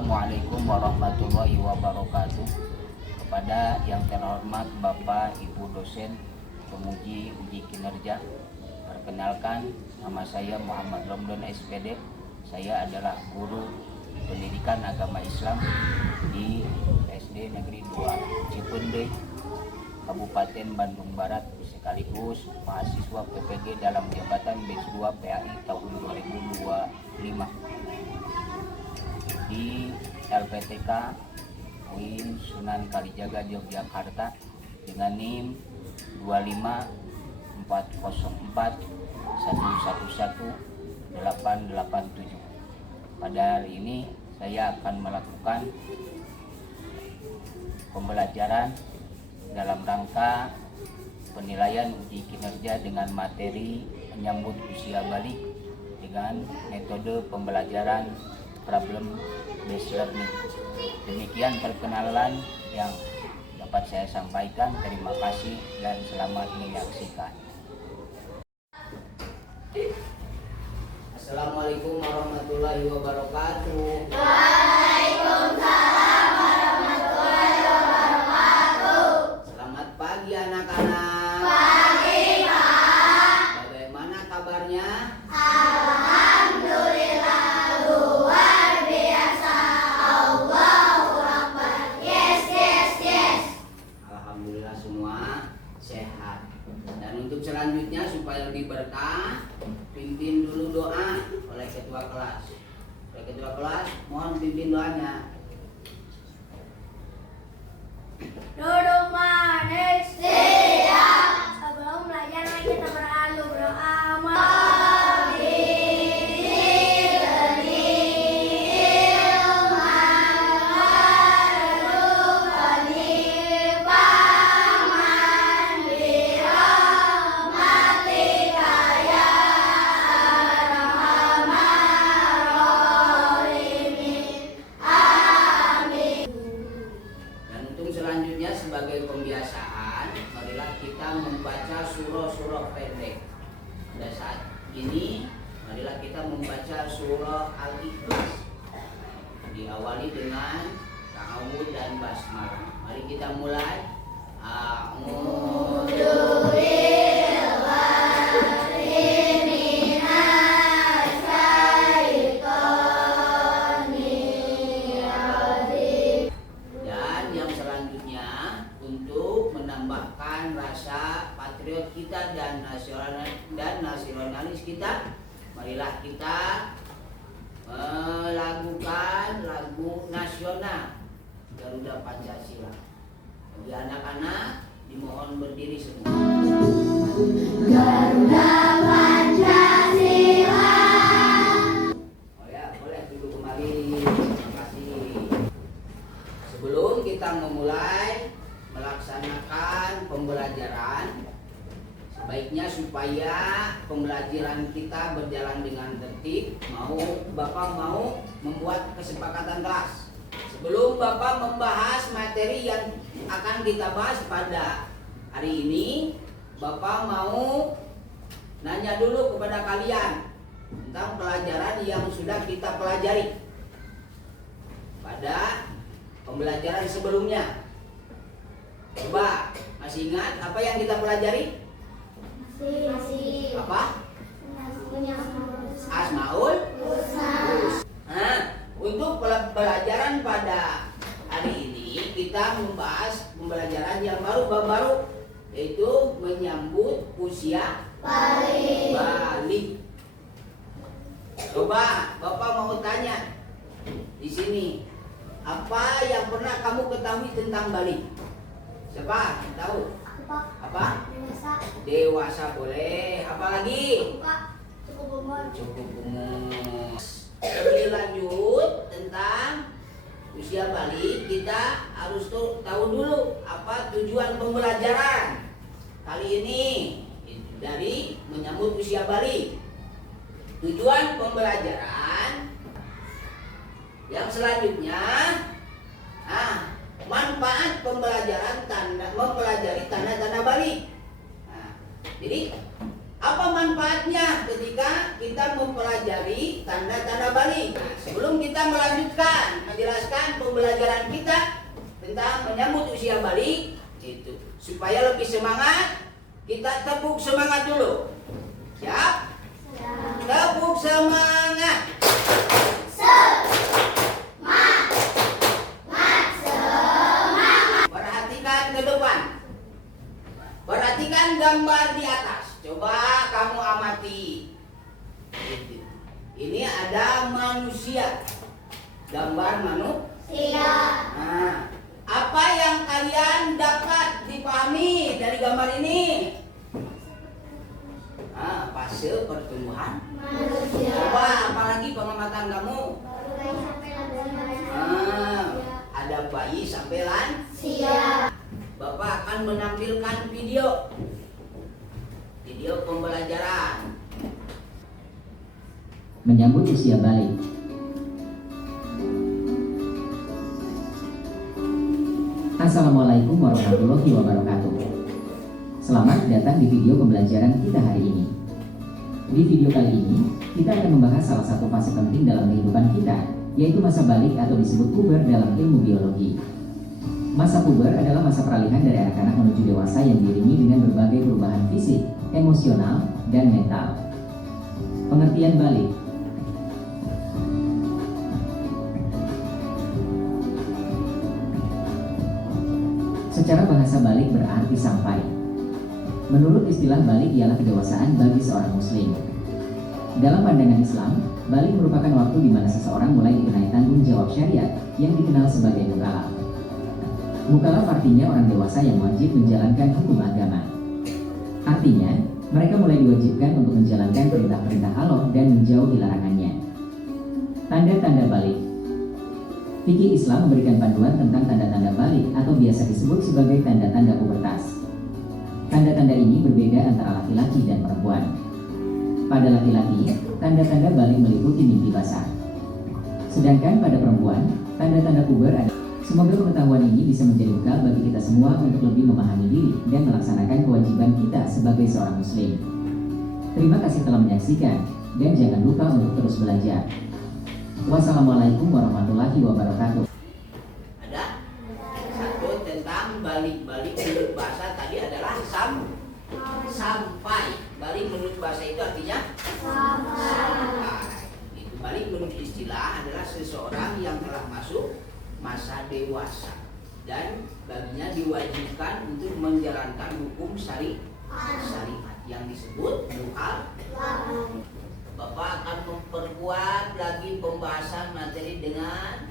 Assalamualaikum warahmatullahi wabarakatuh. Kepada yang terhormat Bapak Ibu dosen penguji uji kinerja, perkenalkan, nama saya Muhammad Romdon SPD. Saya adalah guru pendidikan agama Islam di SD Negeri 2 Cipende, Kabupaten Bandung Barat, sekaligus mahasiswa PPG dalam jabatan Batch 2 PAI tahun 2025 di LPTK UIN Sunan Kalijaga Yogyakarta dengan NIM 25404111887. Pada hari ini saya akan melakukan pembelajaran dalam rangka penilaian uji kinerja dengan materi menyambut usia balik dengan metode pembelajaran problem based learning. Demikian perkenalan yang dapat saya sampaikan. Terima kasih dan selamat menyaksikan. Assalamualaikum warahmatullahi wabarakatuh. Waalaikumsalam warahmatullahi wabarakatuh. Selamat pagi anak-anak. Pagi, Pak. Bagaimana kabarnya? Alhamdulillah luar biasa. Allahu Akbar. Yes, yes, yes. Alhamdulillah semua sehat. Dan untuk selanjutnya supaya lebih berkah, pimpin dulu doa oleh ketua kelas. Oleh ketua kelas, mohon pimpin doanya. Duduk manis. Siap. Sebelum belajar mari kita beramal. Selanjutnya sebagai pembiasaan, marilah kita membaca surah-surah pendek. Pada saat ini, marilah kita membaca surah Al-Ikhlas. Diawali dengan ta'awud dan basmalah. Mari kita mulai. Menambahkan rasa patriot kita dan nasionalis kita, marilah kita melakukan lagu nasional Garuda Pancasila. Bagi anak-anak dimohon berdiri semua. Garuda Pancasila. Oh ya, boleh duduk kembali. Terima kasih. Sebelum kita memulai melaksanakan pembelajaran, sebaiknya supaya pembelajaran kita berjalan dengan tertib, Bapak mau membuat kesepakatan kelas. Sebelum Bapak membahas materi yang akan kita bahas pada hari ini, Bapak mau nanya dulu kepada kalian tentang pelajaran yang sudah kita pelajari pada pembelajaran sebelumnya. Coba, masih ingat apa yang kita pelajari? Masih. Apa? Asmaul Husna. Nah, untuk pelajaran pada hari ini kita membahas pembelajaran yang baru, yaitu menyambut usia balik. Coba, Bapak mau tanya di sini, apa yang pernah kamu ketahui tentang balik? Siapa yang tahu? Apa? Dewasa boleh. Apa lagi? Cukup umur. Cukup umur. Lebih lanjut tentang usia balik, kita harus tahu dulu apa tujuan pembelajaran kali ini dari menyambut usia balik. Tujuan pembelajaran yang selanjutnya, manfaat pembelajaran mempelajari tanda-tanda balik. Nah, jadi apa manfaatnya ketika kita mempelajari tanda-tanda balik. Nah, sebelum kita melanjutkan menjelaskan pembelajaran kita tentang menyambut usia balik, itu supaya lebih semangat, kita tepuk semangat dulu. Siap? Tepuk semangat. Perhatikan ke depan. Perhatikan gambar di atas. Coba kamu amati. Ini ada manusia. Gambar manusia. Nah, apa yang kalian dapat dipahami dari gambar ini? Nah, fase pertumbuhan manusia. Coba apalagi pengamatan kamu? Ada bayi sampai lansia. Bapak akan menampilkan video pembelajaran menyambut usia balik. Assalamualaikum warahmatullahi wabarakatuh. Selamat datang di video pembelajaran kita hari ini. Di video kali ini, kita akan membahas salah satu fase penting dalam kehidupan kita, yaitu masa balik atau disebut puber dalam ilmu biologi. Masa puber adalah masa peralihan dari anak-anak menuju dewasa yang diiringi dengan berbagai perubahan fisik, emosional, dan mental. Pengertian balik. Secara bahasa balik berarti sampai. Menurut istilah balik ialah kedewasaan bagi seorang muslim. Dalam pandangan Islam, balik merupakan waktu di mana seseorang mulai dikenai tanggung jawab syariat yang dikenal sebagai mukallaf. Mukallaf artinya orang dewasa yang wajib menjalankan hukum agama. Artinya, mereka mulai diwajibkan untuk menjalankan perintah-perintah Allah dan menjauhi larangannya. Tanda-tanda balik. Fikih Islam memberikan panduan tentang tanda-tanda balik atau biasa disebut sebagai tanda-tanda pubertas. Tanda-tanda ini berbeda antara laki-laki dan perempuan. Pada laki-laki, tanda-tanda balik meliputi mimpi basah. Sedangkan pada perempuan, tanda-tanda puber ada. Semoga pengetahuan ini bisa menjadi bekal bagi kita semua untuk lebih memahami diri dan melaksanakan kewajiban kita sebagai seorang muslim. Terima kasih telah menyaksikan, dan jangan lupa untuk terus belajar. Wassalamualaikum warahmatullahi wabarakatuh. Ada satu tentang balik-balik menurut bahasa tadi adalah sampai. Balik menurut bahasa itu artinya sampai. Itu balik menurut istilah adalah seseorang yang telah masuk masa dewasa dan baginya diwajibkan untuk menjalankan hukum syariat yang disebut mukallaf. Bapak akan memperkuat lagi pembahasan materi dengan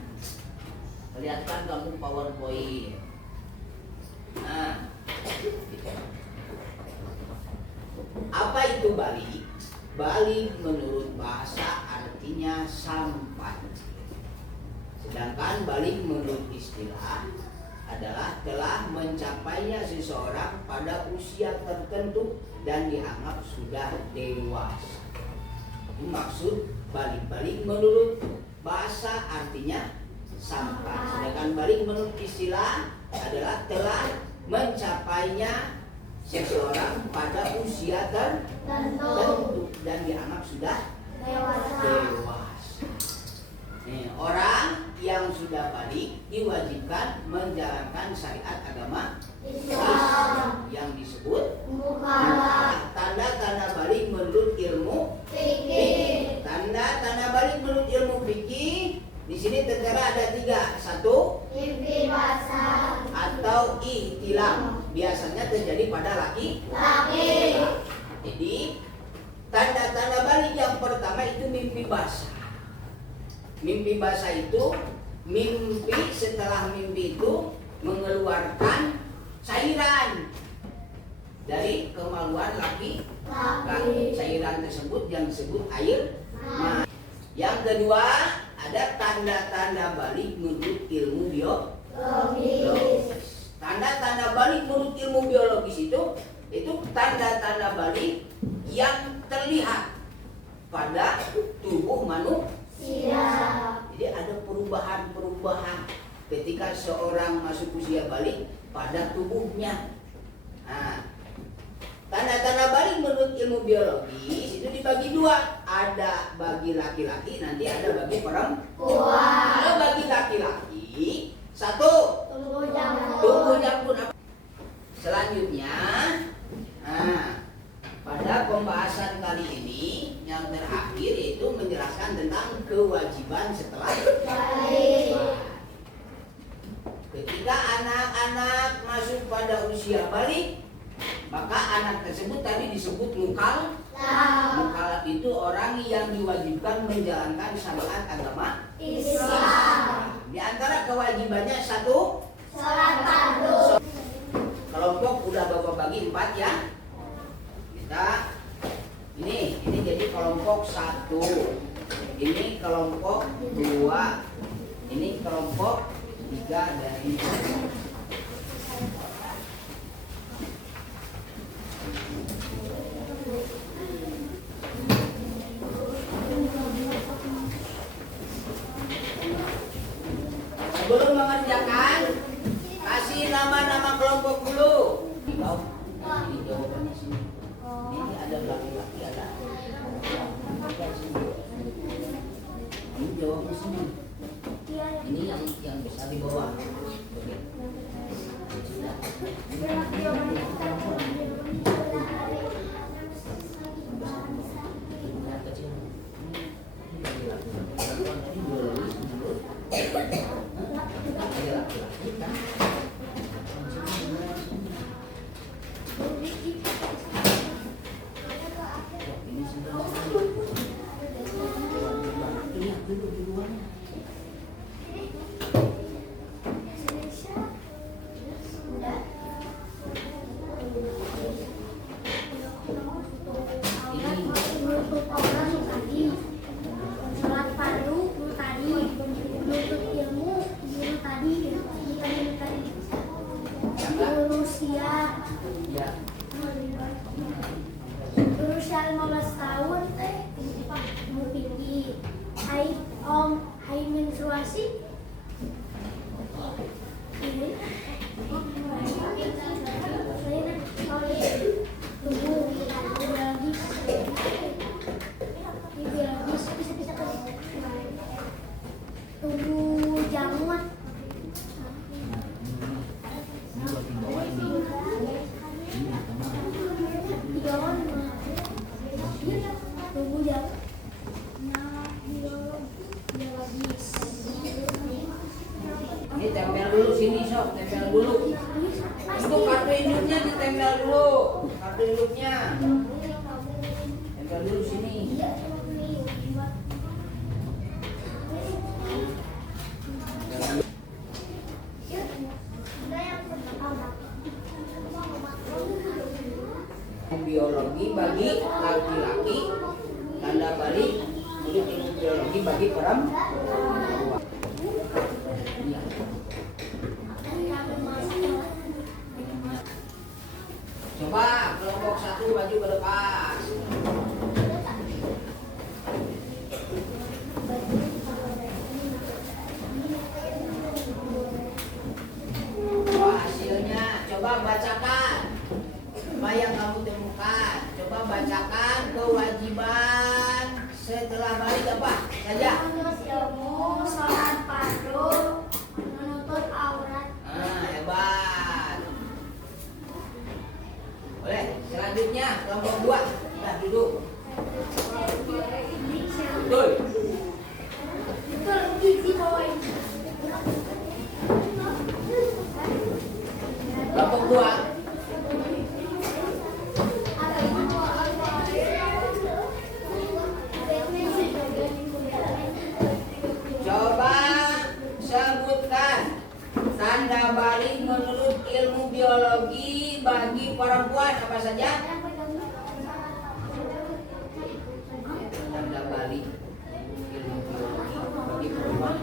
lihatkan kamu PowerPoint. Nah, apa itu balik? Balik menurut bahasa artinya sampai. Sedangkan balik menurut istilah adalah telah mencapainya seseorang pada usia tertentu dan dianggap sudah dewasa. Itu maksud balik menurut bahasa artinya sampai. Sedangkan balik menurut istilah adalah telah mencapainya seseorang pada usia tertentu dan dianggap sudah dewasa. Nih, orang yang sudah balik diwajibkan menjalankan syariat agama Islam yang disebut mukallaf. Tanda-tanda balik menurut ilmu fikih. Tanda-tanda balik menurut ilmu fikih di sini tertera ada 3. 1. Mimpi basah Atau ihtilam. Biasanya terjadi pada laki-laki. Jadi tanda-tanda balik yang pertama itu mimpi basah. Mimpi basah itu mimpi, setelah mimpi itu mengeluarkan cairan dari kemaluan laki. Cairan tersebut yang disebut air mani. Yang kedua ada tanda-tanda balik menurut ilmu biologis. Tanda-tanda balik menurut ilmu biologis itu tanda-tanda balik yang terlihat pada tubuh manusia. Jadi ada perubahan-perubahan ketika seorang masuk usia balik pada tubuhnya. Nah, tanda-tanda balik menurut ilmu biologis itu dibagi 2. ada bagi laki-laki, nanti ada bagi perempuan. Kalau bagi laki-laki, satu, tunggu jambun. Selanjutnya, nah, pada pembahasan kali ini yang terakhir yaitu menjelaskan tentang kewajiban setelah balik. Ketika anak-anak masuk pada usia balik, maka anak tersebut tadi disebut mukallaf. Mukallaf itu orang yang diwajibkan menjalankan syariat agama Islam. Di antara kewajibannya satu, Salat fardu. kelompok udah bapak bagi 4 ya. Kita ini jadi kelompok 1, ini kelompok 2, ini kelompok 3 dan ini. Sebelum mengerjakan, kasih nama-nama kelompok dulu. Ini jawabannya sini. Ini ada laki-laki, ada. Ini jawabnya sini. Ini yang besar di bawah. Berusia 15 tahun berpikir hai menstruasi ini tunggu jamuan tunggu jam. Ini tempel dulu sini sob, tempel dulu. Itu kartu induknya ditempel dulu, kartu induknya. Tempel dulu sini. Biologi bagi laki-laki, tanda balik untuk ilmu biologi bagi perempuan. Iya. Coba kelompok 1 baju ke depan. Hasilnya coba bacakan apa yang kamu temukan. Coba bacakan kewajiban setelah balik apa saja. Ilmu, sholat fardu, menutup aurat. Hebat. Boleh. Selanjutnya kelompok 2. Nah, duduk. Betul. Betul, gizi bawah ini. Kelompok 2. Coba sebutkan tanda balik menurut ilmu biologi bagi perempuan apa saja? Tanda balik ilmu biologi bagi perempuan.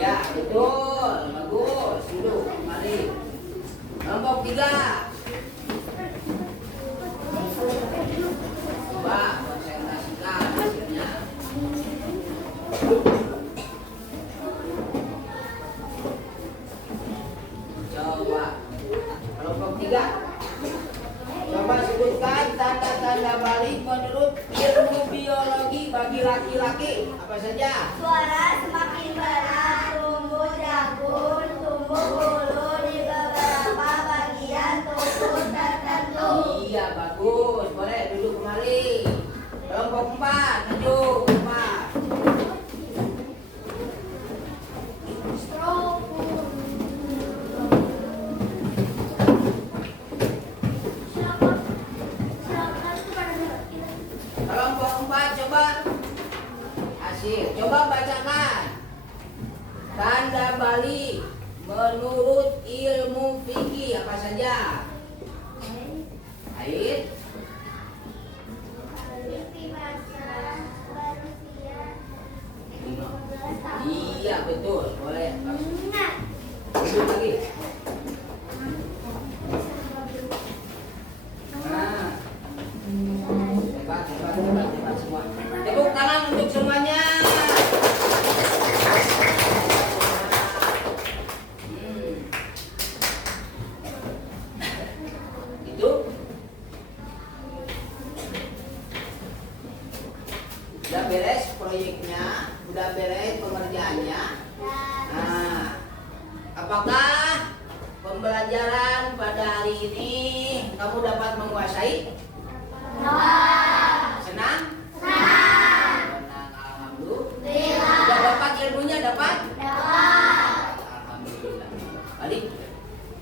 Ya, betul. Bagus. Duduk. Mari. Kelompok 3. Coba konsentrasikan hasilnya. balik menurut ilmu fikih apa saja? Air, iya betul, boleh. Duduk lagi. Nah, hebat semua. Tepuk tangan untuk semuanya. Itu udah beres proyeknya, udah beres pengerjaannya. Nah, apakah pembelajaran pada hari ini kamu dapat menguasai? Senang? Senang, alhamdulillah. Sudah dapat ilmunya, dapat? Alhamdulillah. Balik,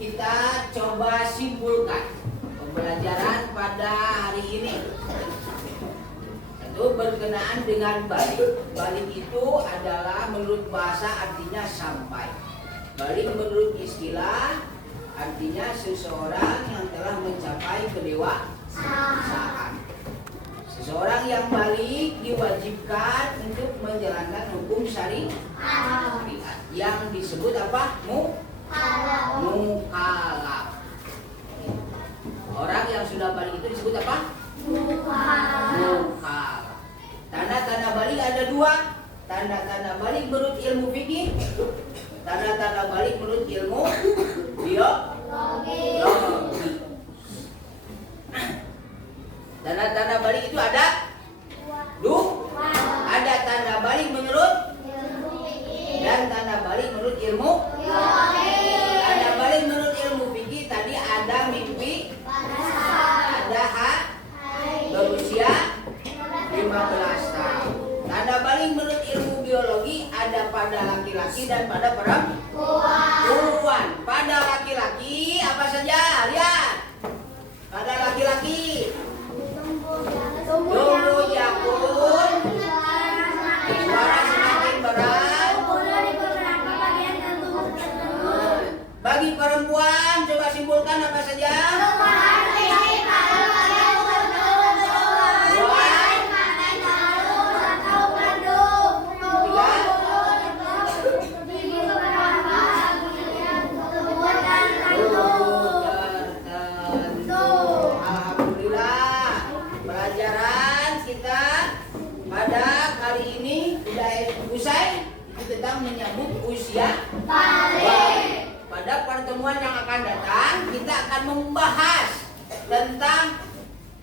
kita coba simpulkan pembelajaran pada hari ini. Itu berkenaan dengan balik. Balik itu adalah menurut bahasa artinya sampai. Balik menurut istilah artinya seseorang yang telah mencapai kedewasaan. Seseorang yang balik diwajibkan untuk menjalankan hukum syariat yang disebut apa? Mukallaf. Orang yang sudah balik itu disebut apa? Mukallaf. Tanda-tanda balik ada dua. Tanda-tanda balik menurut ilmu fikih, tanda-tanda balik menurut ilmu biologi. Tanda-tanda balik itu ada dua. Ada tanda balik menurut dan tanda balik menurut ilmu biologi. Tanda balik menurut ilmu fikih tadi ada mimpi, ada berusia 15 tahun. Tanda balik menurut ilmu biologi ada pada laki-laki dan pada perempuan. Pada laki-laki apa saja? Lihat. Pada laki-laki tumbuh jakun, suara semakin berat. Bagi perempuan coba simpulkan apa saja? Tentang menyambut usia balik. Pada pertemuan yang akan datang kita akan membahas tentang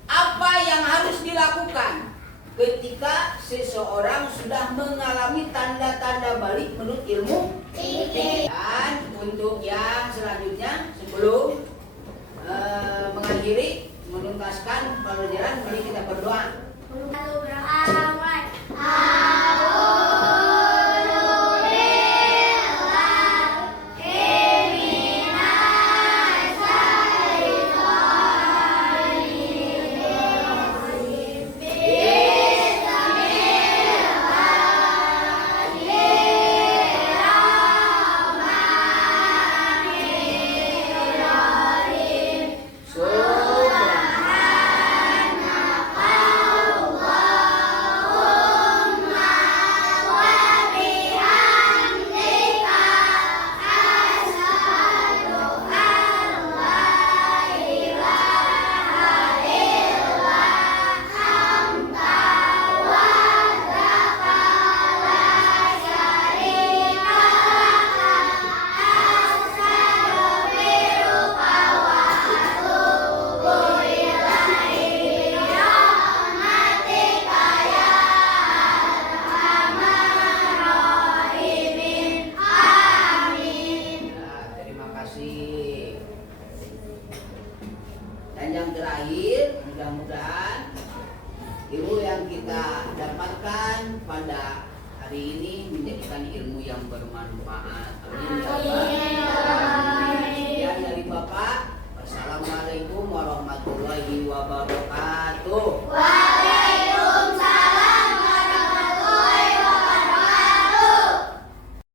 apa yang harus dilakukan ketika seseorang sudah mengalami tanda-tanda balik menurut ilmu fikih. Dan untuk yang selanjutnya sebelum mengakhiri menuntaskan pelajaran, mari kita berdoa. Dan yang terakhir, mudah-mudahan ilmu yang kita dapatkan pada hari ini menjadikan ilmu yang bermanfaat. Amin.